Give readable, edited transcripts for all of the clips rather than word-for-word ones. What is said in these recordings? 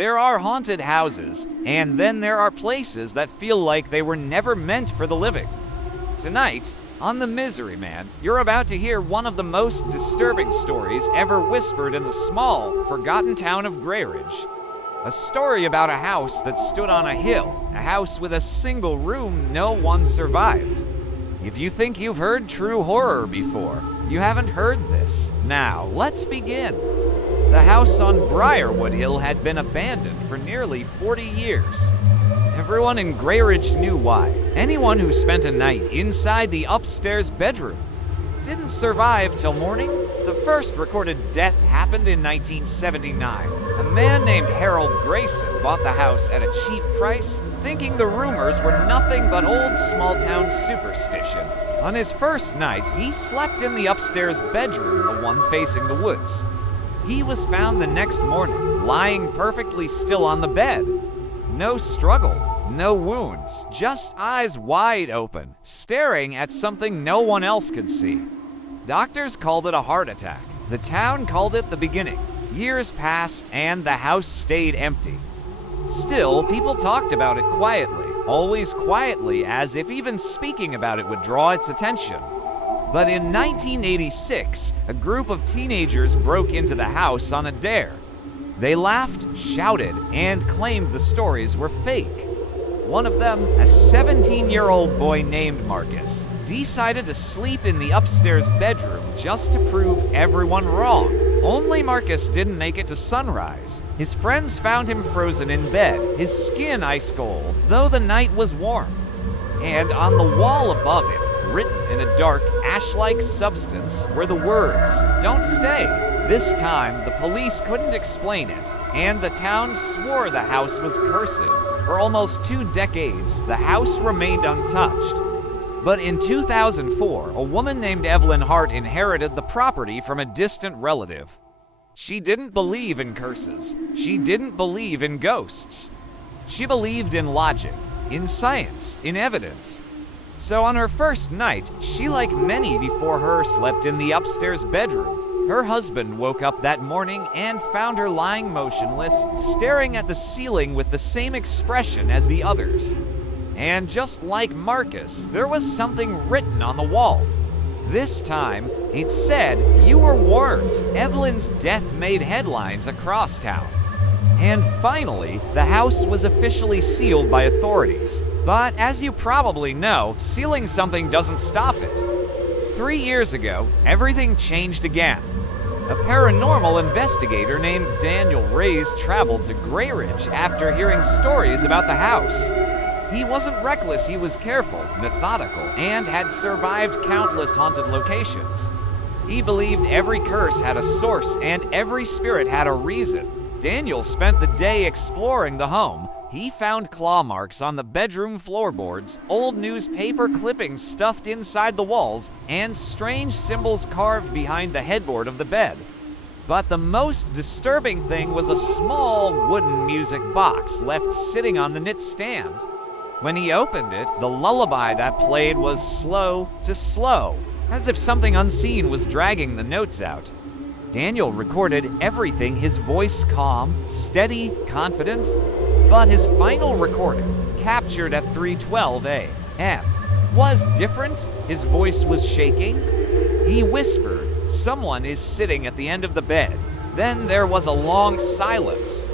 There are haunted houses, and then there are places that feel like they were never meant for the living. Tonight, on The Misery Man, you're about to hear one of the most disturbing stories ever whispered in the small, forgotten town of Greyridge. A story about a house that stood on a hill, a house with a single room no one survived. If you think you've heard true horror before, you haven't heard this. Now, let's begin. The house on Briarwood Hill had been abandoned for nearly 40 years. Everyone in Greyridge knew why. Anyone who spent a night inside the upstairs bedroom didn't survive till morning. The first recorded death happened in 1979. A man named Harold Grayson bought the house at a cheap price, thinking the rumors were nothing but old small-town superstition. On his first night, he slept in the upstairs bedroom, the one facing the woods. He was found the next morning, lying perfectly still on the bed. No struggle, no wounds, just eyes wide open, staring at something no one else could see. Doctors called it a heart attack. The town called it the beginning. Years passed, and the house stayed empty. Still, people talked about it quietly, always quietly, as if even speaking about it would draw its attention. But in 1986, a group of teenagers broke into the house on a dare. They laughed, shouted, and claimed the stories were fake. One of them, a 17-year-old boy named Marcus, decided to sleep in the upstairs bedroom just to prove everyone wrong. Only Marcus didn't make it to sunrise. His friends found him frozen in bed, his skin ice cold, though the night was warm. And on the wall above him, written in a dark, ash-like substance, were the words, "Don't stay." This time, the police couldn't explain it, and the town swore the house was cursed. For almost 2 decades, the house remained untouched. But in 2004, a woman named Evelyn Hart inherited the property from a distant relative. She didn't believe in curses. She didn't believe in ghosts. She believed in logic, in science, in evidence. So on her first night, she, like many before her, slept in the upstairs bedroom. Her husband woke up that morning and found her lying motionless, staring at the ceiling with the same expression as the others. And just like Marcus, there was something written on the wall. This time, it said, "You were warned." Evelyn's death made headlines across town. And finally, the house was officially sealed by authorities. But as you probably know, sealing something doesn't stop it. 3 years ago, everything changed again. A paranormal investigator named Daniel Reyes traveled to Greyridge after hearing stories about the house. He wasn't reckless, he was careful, methodical, and had survived countless haunted locations. He believed every curse had a source and every spirit had a reason. Daniel spent the day exploring the home. He found claw marks on the bedroom floorboards, old newspaper clippings stuffed inside the walls, and strange symbols carved behind the headboard of the bed. But the most disturbing thing was a small wooden music box left sitting on the knit stand. When he opened it, the lullaby that played was slow to slow, as if something unseen was dragging the notes out. Daniel recorded everything, his voice calm, steady, confident, but his final recording, captured at 3:12 a.m., was different. His voice was shaking. He whispered, "Someone is sitting at the end of the bed." Then there was a long silence,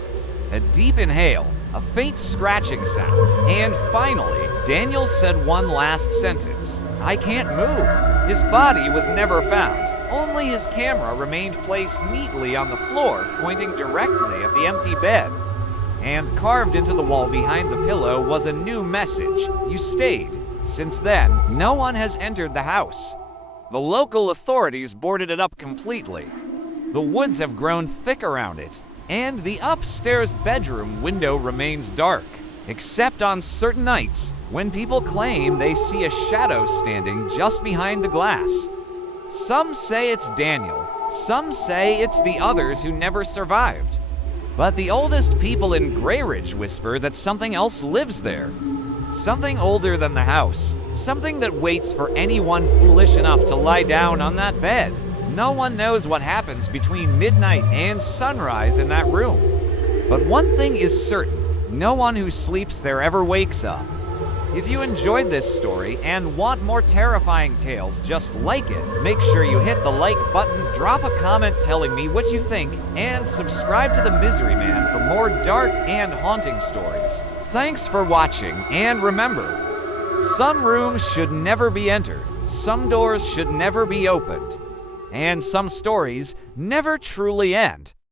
a deep inhale, a faint scratching sound, and finally, Daniel said one last sentence, "I can't move." His body was never found. Only his camera remained placed neatly on the floor, pointing directly at the empty bed. And carved into the wall behind the pillow was a new message: "You stayed." Since then, no one has entered the house. The local authorities boarded it up completely. The woods have grown thick around it, and the upstairs bedroom window remains dark, except on certain nights when people claim they see a shadow standing just behind the glass. Some say it's Daniel, some say it's the others who never survived. But the oldest people in Greyridge whisper that something else lives there. Something older than the house, something that waits for anyone foolish enough to lie down on that bed. No one knows what happens between midnight and sunrise in that room. But one thing is certain, no one who sleeps there ever wakes up. If you enjoyed this story and want more terrifying tales just like it, make sure you hit the like button, drop a comment telling me what you think, and subscribe to The Misery Man for more dark and haunting stories. Thanks for watching, and remember, some rooms should never be entered, some doors should never be opened, and some stories never truly end.